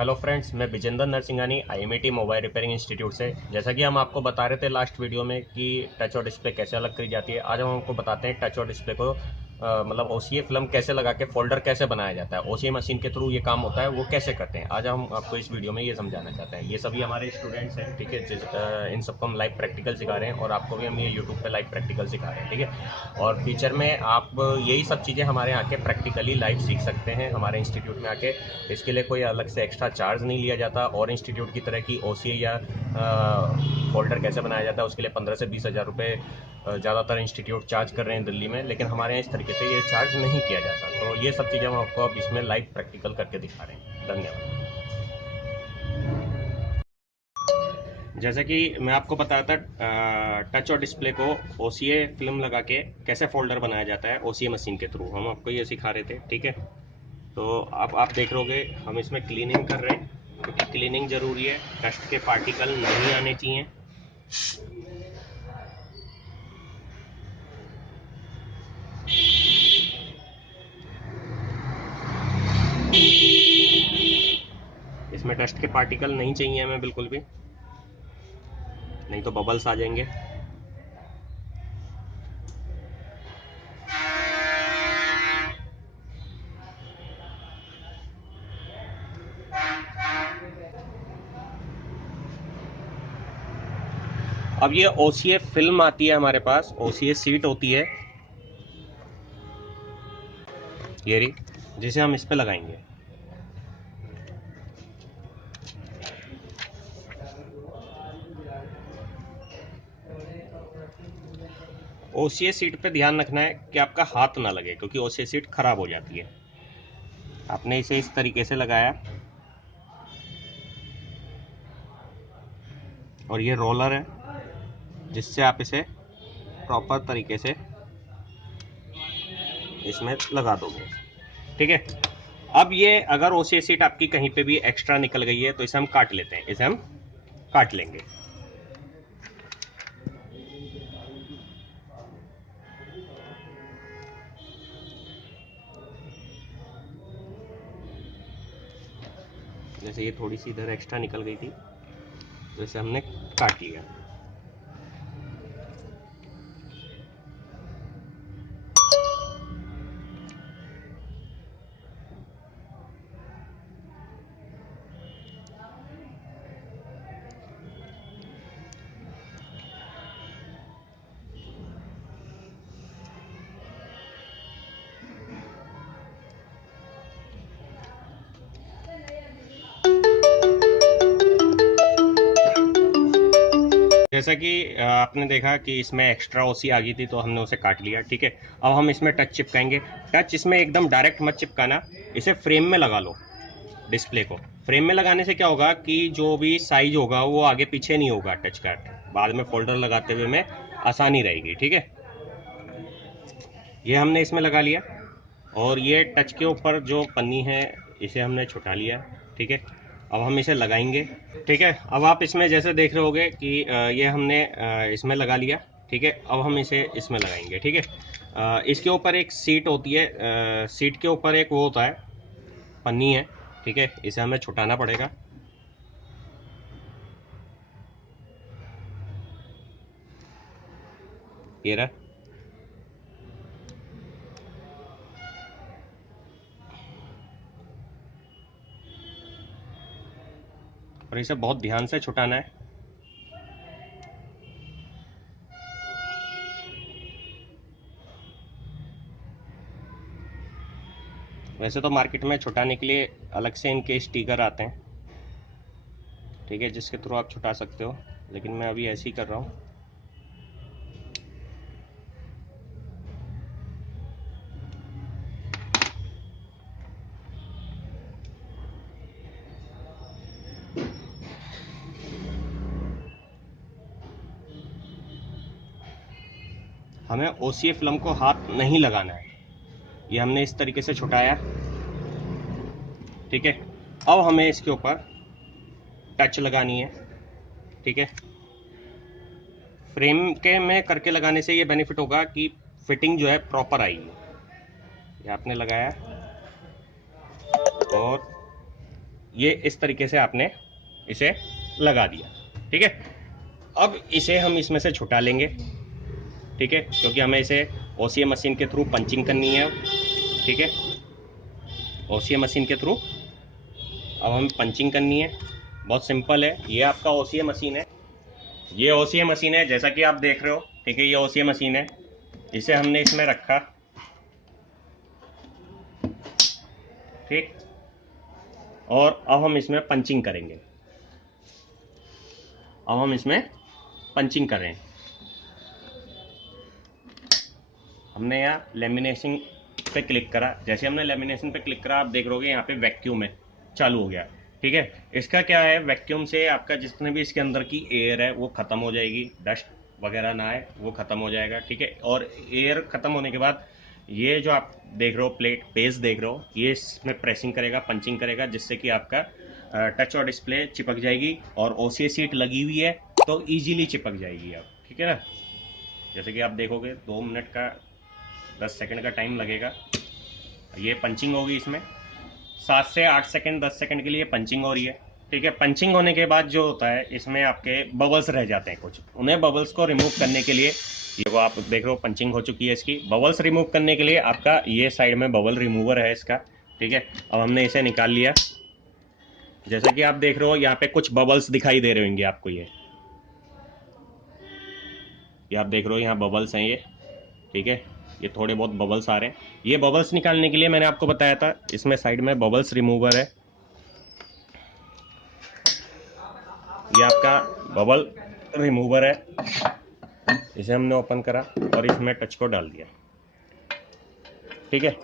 Hello friends, मैं Vijendra Narsinghani IMET mobile repairing institute से। जैसा कि हम आपको बता रहे थे लास्ट वीडियो में कि टच और डिस्प्ले कैसे अलग करी जाती है, आज हम आपको बताते हैं टच और डिस्प्ले को मतलब ओसीए फिल्म कैसे लगा के फोल्डर कैसे बनाया जाता है, ओसीए मशीन के थ्रू ये काम होता है, वो कैसे करते हैं। आज हम आपको इस वीडियो में ये समझाना चाहते हैं। ये सभी हमारे स्टूडेंट्स हैं, ठीक है, इन सबको हम लाइव प्रैक्टिकल सिखा रहे हैं और आपको भी हम ये यूट्यूब पे लाइव प्रैक्टिकल सिखा रहे हैं, ठीक है। और फ्यूचर में आप यही सब चीज़ें हमारे यहाँ आके प्रैक्टिकली लाइव सीख सकते हैं हमारे इंस्टीट्यूट में आके। इसके लिए कोई अलग से एक्स्ट्रा चार्ज नहीं लिया जाता। और इंस्टीट्यूट की तरह की ओसीए या फोल्डर कैसे बनाया जाता है उसके लिए 15 से 20 हज़ार रुपये ज़्यादातर इंस्टीट्यूट चार्ज कर रहे हैं दिल्ली में, लेकिन हमारे यहाँ इस तरीके से ये चार्ज नहीं किया जाता। तो ये सब चीज़ें हम आपको अब इसमें लाइव प्रैक्टिकल करके दिखा रहे हैं। धन्यवाद। जैसे कि मैं आपको बताया था, टच और डिस्प्ले को ओसीए फिल्म लगा के कैसे फोल्डर बनाया जाता है ओसीए मशीन के थ्रू, हम आपको ये सिखा रहे थे, ठीक है। तो अब आप देख लोगे हम इसमें क्लीनिंग कर रहे हैं, क्योंकि क्लीनिंग जरूरी है, डस्ट के पार्टिकल नहीं आने चाहिए। इसमें डस्ट के पार्टिकल नहीं चाहिए हमें बिल्कुल भी, नहीं तो बबल्स आ जाएंगे। अब ये ओसीए फिल्म आती है हमारे पास, ओसीए सीट होती है ये रही, जिसे हम इस पे लगाएंगे। ओसीए सीट पे ध्यान रखना है कि आपका हाथ ना लगे, क्योंकि ओसीए सीट खराब हो जाती है। आपने इसे इस तरीके से लगाया और ये रोलर है जिससे आप इसे प्रॉपर तरीके से इसमें लगा दोगे, ठीक है। अब ये अगर ओसीए सीट आपकी कहीं पे भी एक्स्ट्रा निकल गई है तो इसे हम काट लेते हैं, इसे हम काट लेंगे। जैसे ये थोड़ी सी इधर एक्स्ट्रा निकल गई थी तो इसे हमने काट लिया। जैसा कि आपने देखा कि इसमें एक्स्ट्रा ओसी आ गई थी तो हमने उसे काट लिया, ठीक है। अब हम इसमें टच चिपकाएंगे। टच इसमें एकदम डायरेक्ट मत चिपकाना, इसे फ्रेम में लगा लो। डिस्प्ले को फ्रेम में लगाने से क्या होगा कि जो भी साइज होगा वो आगे पीछे नहीं होगा, टच का बाद में फोल्डर लगाते हुए में आसानी रहेगी, ठीक है। ये हमने इसमें लगा लिया और ये टच के ऊपर जो पन्नी है इसे हमने छुटा लिया, ठीक है। अब हम इसे लगाएंगे, ठीक है। अब आप इसमें जैसे देख रहे होगे कि ये हमने इसमें लगा लिया, ठीक है। अब हम इसे इसमें लगाएंगे, ठीक है। इसके ऊपर एक सीट होती है, सीट के ऊपर एक वो होता है, पन्नी है, ठीक है। इसे हमें छुटाना पड़ेगा। ये रहा। और इसे बहुत ध्यान से छुटाना है। वैसे तो मार्केट में छुटाने के लिए अलग से इनके स्टिकर आते हैं, ठीक है, जिसके थ्रू आप छुटा सकते हो, लेकिन मैं अभी ऐसे ही कर रहा हूँ। हमें ओसीए फिल्म को हाथ नहीं लगाना है। ये हमने इस तरीके से छुटाया, ठीक है। अब हमें इसके ऊपर टच लगानी है, ठीक है। फ्रेम के में करके लगाने से ये बेनिफिट होगा कि फिटिंग जो है प्रॉपर आएगी। ये आपने लगाया और ये इस तरीके से आपने इसे लगा दिया, ठीक है। अब इसे हम इसमें से छुटा लेंगे, ठीक है, क्योंकि हमें इसे ओसीए मशीन के थ्रू पंचिंग करनी है, ठीक है। ओसीए मशीन के थ्रू अब हमें पंचिंग करनी है। बहुत सिंपल है, ये आपका ओसीए मशीन है, ये ओसीए मशीन है जैसा कि आप देख रहे हो, ठीक है। ये ओसीए मशीन है, इसे हमने इसमें रखा, ठीक। और अब हम इसमें पंचिंग करेंगे, अब हम इसमें पंचिंग कर रहे हैं। हमने यहाँ लेमिनेशन पे क्लिक करा, जैसे हमने लेमिनेशन पे क्लिक करा आप देख रहोगे यहाँ पे वैक्यूम है, चालू हो गया, ठीक है। इसका क्या है, वैक्यूम से आपका जितने भी इसके अंदर की एयर है वो खत्म हो जाएगी, डस्ट वगैरह ना आए वो खत्म हो जाएगा, ठीक है। और एयर खत्म होने के बाद ये जो आप देख रहे हो प्लेट पेज देख रहे हो, ये इसमें प्रेसिंग करेगा, पंचिंग करेगा, जिससे कि आपका टच और डिस्प्ले चिपक जाएगी। और ओसीए सीट लगी हुई है तो इजीली चिपक जाएगी अब, ठीक है ना। जैसे कि आप देखोगे 2 मिनट का 10 सेकंड का टाइम लगेगा, ये पंचिंग होगी इसमें 7 से 8 सेकंड 10 सेकंड के लिए पंचिंग हो रही है, ठीक है। पंचिंग होने के बाद जो होता है इसमें आपके बबल्स रह जाते हैं कुछ, उन्हें बबल्स को रिमूव करने के लिए, ये वो आप देख रहे हो पंचिंग हो चुकी है इसकी, बबल्स रिमूव करने के लिए आपका ये साइड में बबल रिमूवर है इसका, ठीक है। अब हमने इसे निकाल लिया, जैसा कि आप देख रहे हो यहाँ पे कुछ बबल्स दिखाई दे रहे होंगे आपको, ये आप देख रहे हो यहाँ बबल्स हैं ये, ठीक है। ये थोड़े बहुत बबल्स आ रहे हैं, ये बबल्स निकालने के लिए मैंने आपको बताया था इसमें साइड में बबल्स रिमूवर है, ये आपका बबल रिमूवर है। इसे हमने ओपन करा और इसमें टच को डाल दिया, ठीक है।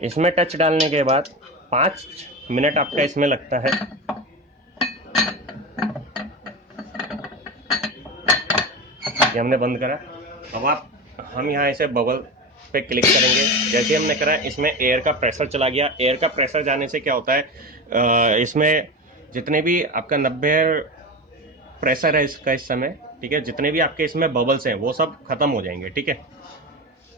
इसमें टच डालने के बाद 5 मिनट आपका इसमें लगता है, ये हमने बंद करा। अब हम यहाँ इसे बबल पे क्लिक करेंगे, जैसे हमने करा इसमें एयर का प्रेशर चला गया। एयर का प्रेशर जाने से क्या होता है, इसमें जितने भी आपका 90 प्रेशर है इसका इस समय, ठीक है, जितने भी आपके इसमें बबल्स हैं वो सब खत्म हो जाएंगे, ठीक है।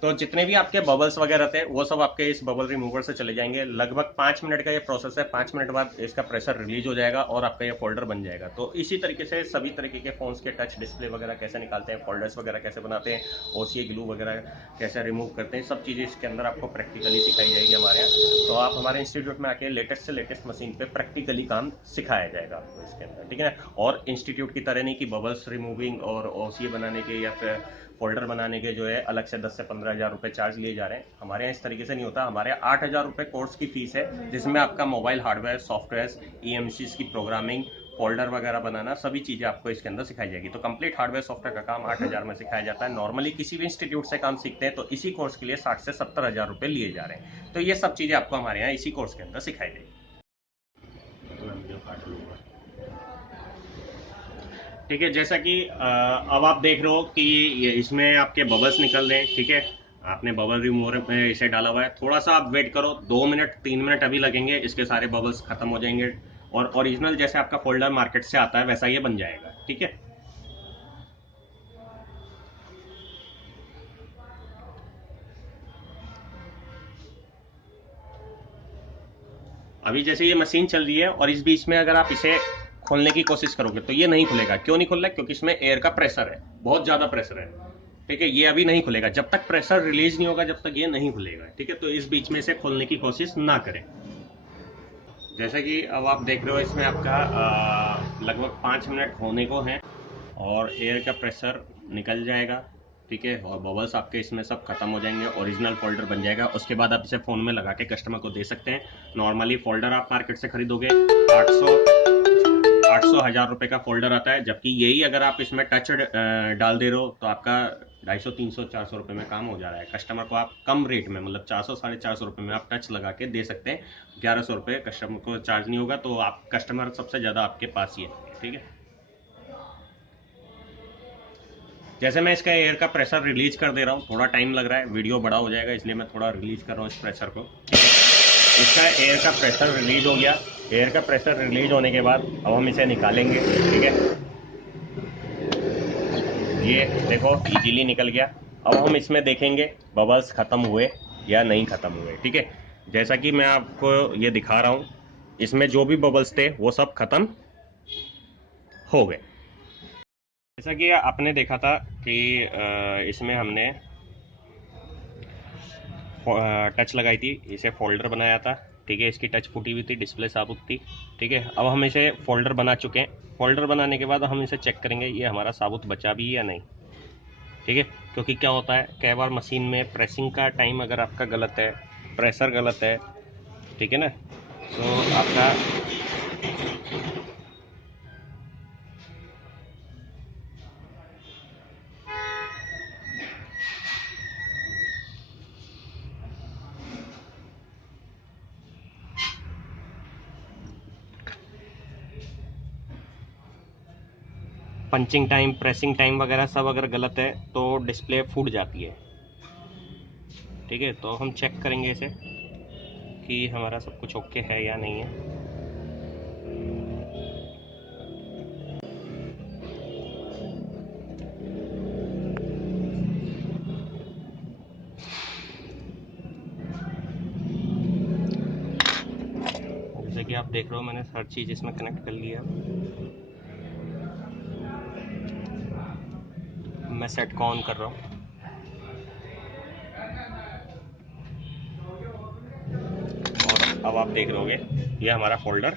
तो जितने भी आपके बबल्स वगैरह थे वो सब आपके इस बबल रिमूवर से चले जाएंगे। लगभग 5 मिनट का ये प्रोसेस है, 5 मिनट बाद इसका प्रेशर रिलीज हो जाएगा और आपका ये फोल्डर बन जाएगा। तो इसी तरीके से सभी तरीके के फोन्स के टच डिस्प्ले वगैरह कैसे निकालते हैं, फोल्डर्स वगैरह कैसे बनाते हैं, ओसीए ग्लू वगैरह कैसे रिमूव करते हैं, सब चीज़ें इसके अंदर आपको प्रैक्टिकली सिखाई जाएगी हमारे यहाँ। तो आप हमारे इंस्टीट्यूट में आके लेटेस्ट से लेटेस्ट मशीन पे प्रैक्टिकली काम सिखाया जाएगा आपको इसके अंदर, ठीक है ना। और इंस्टीट्यूट की तरह नहीं कि बबल्स रिमूविंग और ओसीए बनाने के या फिर फोल्डर बनाने के जो है अलग से 10 से 15 हज़ार रुपये चार्ज लिए जा रहे हैं। हमारे यहाँ इस तरीके से नहीं होता, हमारे यहाँ 8 हज़ार रुपये कोर्स की फीस है, जिसमें आपका मोबाइल हार्डवेयर, सॉफ्टवेयर, EMCs की प्रोग्रामिंग, फोल्डर वगैरह बनाना, सभी चीज़ें आपको इसके अंदर सिखाई जाएगी। तो कंप्लीट हार्डवेयर सॉफ्टवेयर का काम 8 हज़ार में सिखाया जाता है। नॉर्मली किसी भी इंस्टीट्यूट से काम सीखते हैं तो इसी कोर्स के लिए 60 से 70 हज़ार रुपये लिए जा रहे हैं। तो ये सब चीज़ें आपको हमारे यहाँ इसी कोर्स के अंदर सिखाई जाएगी, ठीक है। जैसा कि अब आप देख रहे हो कि इसमें आपके बबल्स निकल रहे हैं, ठीक है। आपने बबल रिमूवर में इसे डाला हुआ है, थोड़ा सा आप वेट करो, 2 मिनट 3 मिनट अभी लगेंगे, इसके सारे बबल्स खत्म हो जाएंगे और ओरिजिनल जैसे आपका फोल्डर मार्केट से आता है वैसा ये बन जाएगा, ठीक है। अभी जैसे ये मशीन चल रही है और इस बीच में अगर आप इसे खोलने की कोशिश करोगे तो ये नहीं खुलेगा। क्यों नहीं खुल रहा है? क्योंकि इसमें एयर का प्रेशर है, बहुत ज्यादा प्रेशर है, ठीक है। ये अभी नहीं खुलेगा, जब तक प्रेशर रिलीज नहीं होगा जब तक ये नहीं खुलेगा, ठीक है। तो इस बीच में इसे खोलने की कोशिश ना करें। जैसा कि अब आप देख रहे हो इसमें आपका लगभग 5 मिनट होने को है और एयर का प्रेशर निकल जाएगा, ठीक है। और बबल्स आपके इसमें सब खत्म हो जाएंगे, ओरिजिनल फोल्डर बन जाएगा। उसके बाद आप इसे फ़ोन में लगा के कस्टमर को दे सकते हैं। नॉर्मली फोल्डर आप मार्केट से खरीदोगे 800 हज़ार रुपये का फोल्डर आता है, जबकि यही अगर आप इसमें टच डाल दे रहे हो तो आपका 250, 300, 400 रुपये में काम हो जा रहा है। कस्टमर को आप कम रेट में, मतलब 400, 450 रुपये में आप टच लगा के दे सकते हैं। 1100 रुपये कस्टमर को चार्ज नहीं होगा, तो आप कस्टमर सबसे ज़्यादा आपके पास ही है, ठीक है। जैसे मैं इसका एयर का प्रेशर रिलीज कर दे रहा हूँ, थोड़ा टाइम लग रहा है, वीडियो बड़ा हो जाएगा इसलिए मैं थोड़ा रिलीज कर रहा हूँ इस प्रेशर को, ठीक है। इसका एयर का प्रेशर रिलीज हो गया। एयर का प्रेशर रिलीज होने के बाद अब हम इसे निकालेंगे, ठीक है। ये देखो इजीली निकल गया। अब हम इसमें देखेंगे बबल्स ख़त्म हुए या नहीं ख़त्म हुए, ठीक है। जैसा कि मैं आपको ये दिखा रहा हूँ, इसमें जो भी बबल्स थे वो सब खत्म हो गए। जैसा कि आपने देखा था कि इसमें हमने टच लगाई थी, इसे फोल्डर बनाया था। ठीक है, इसकी टच फूटी हुई थी, डिस्प्ले साबुत थी। ठीक है, अब हम इसे फोल्डर बना चुके हैं। फोल्डर बनाने के बाद हम इसे चेक करेंगे ये हमारा साबुत बचा भी है या नहीं। ठीक है, क्योंकि क्या होता है कई बार मशीन में प्रेसिंग का टाइम अगर आपका गलत है, प्रेशर गलत है, ठीक है ना, तो आपका पंचिंग टाइम, प्रेसिंग टाइम वगैरह सब अगर गलत है तो डिस्प्ले फूट जाती है। ठीक है, तो हम चेक करेंगे इसे कि हमारा सब कुछ ओके है या नहीं है। जैसे कि आप देख रहे हो मैंने हर चीज़ इसमें कनेक्ट कर लिया। मैं सेट को ऑन कर रहा हूँ और अब आप देख रहे ये हमारा फोल्डर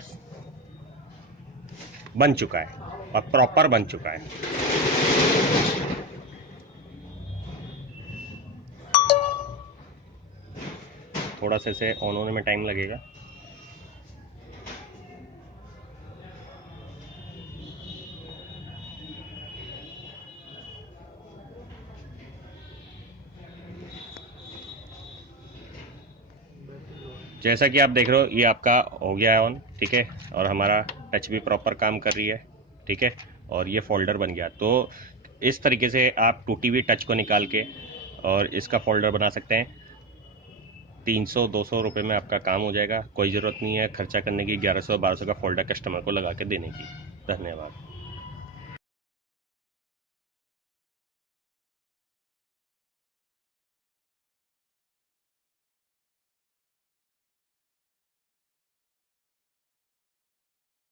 बन चुका है और प्रॉपर बन चुका है। थोड़ा सा इसे ऑन होने में टाइम लगेगा। जैसा कि आप देख रहे हो ये आपका हो गया है ऑन। ठीक है, और हमारा टच भी प्रॉपर काम कर रही है। ठीक है, और ये फोल्डर बन गया। तो इस तरीके से आप टूटी हुई टच को निकाल के और इसका फोल्डर बना सकते हैं। 300-200 रुपये में आपका काम हो जाएगा। कोई ज़रूरत नहीं है खर्चा करने की 1100-1200 का फोल्डर कस्टमर को लगा के देने की। धन्यवाद।